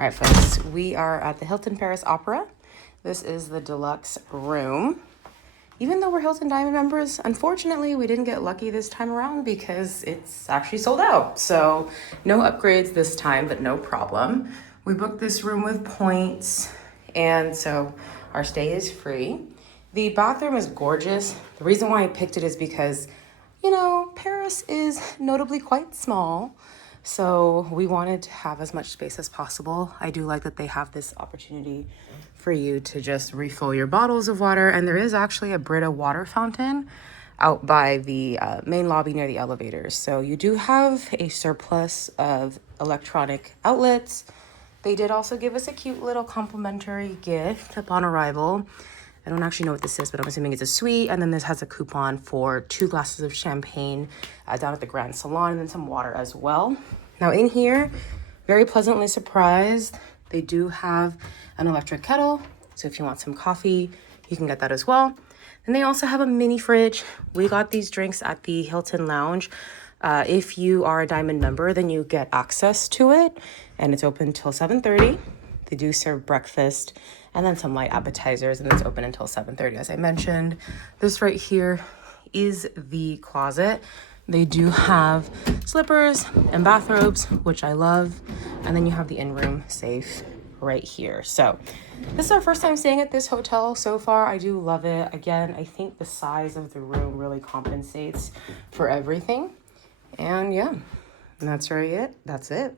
All right, folks, we are at the Hilton Paris Opera. This is the deluxe room. Even though we're Hilton Diamond members, unfortunately, we didn't get lucky this time around because it's actually sold out. So no upgrades this time, but no problem. We booked this room with points, and so our stay is free. The bathroom is gorgeous. The reason why I picked it is because, you know, Paris is notably quite small. So we wanted to have as much space as possible. I do like that they have this opportunity for you to just refill your bottles of water. And there is actually a Brita water fountain out by the main lobby near the elevators. So you do have a surplus of electronic outlets. They did also give us a cute little complimentary gift upon arrival. I don't actually know what this is, but I'm assuming it's a suite. And then this has a coupon for 2 glasses of champagne down at the Grand Salon, and then some water as well. Now in here, very pleasantly surprised, they do have an electric kettle. So if you want some coffee, you can get that as well. And they also have a mini fridge. We got these drinks at the Hilton Lounge. If you are a Diamond member, then you get access to it, and it's open till 7:30. They do serve breakfast and then some light appetizers, and it's open until 7:30, as I mentioned. This right here is the closet. They do have slippers and bathrobes, which I love. And then you have the in-room safe right here. So this is our first time staying at this hotel so far. I do love it. Again, I think the size of the room really compensates for everything. And yeah, that's really it. That's it.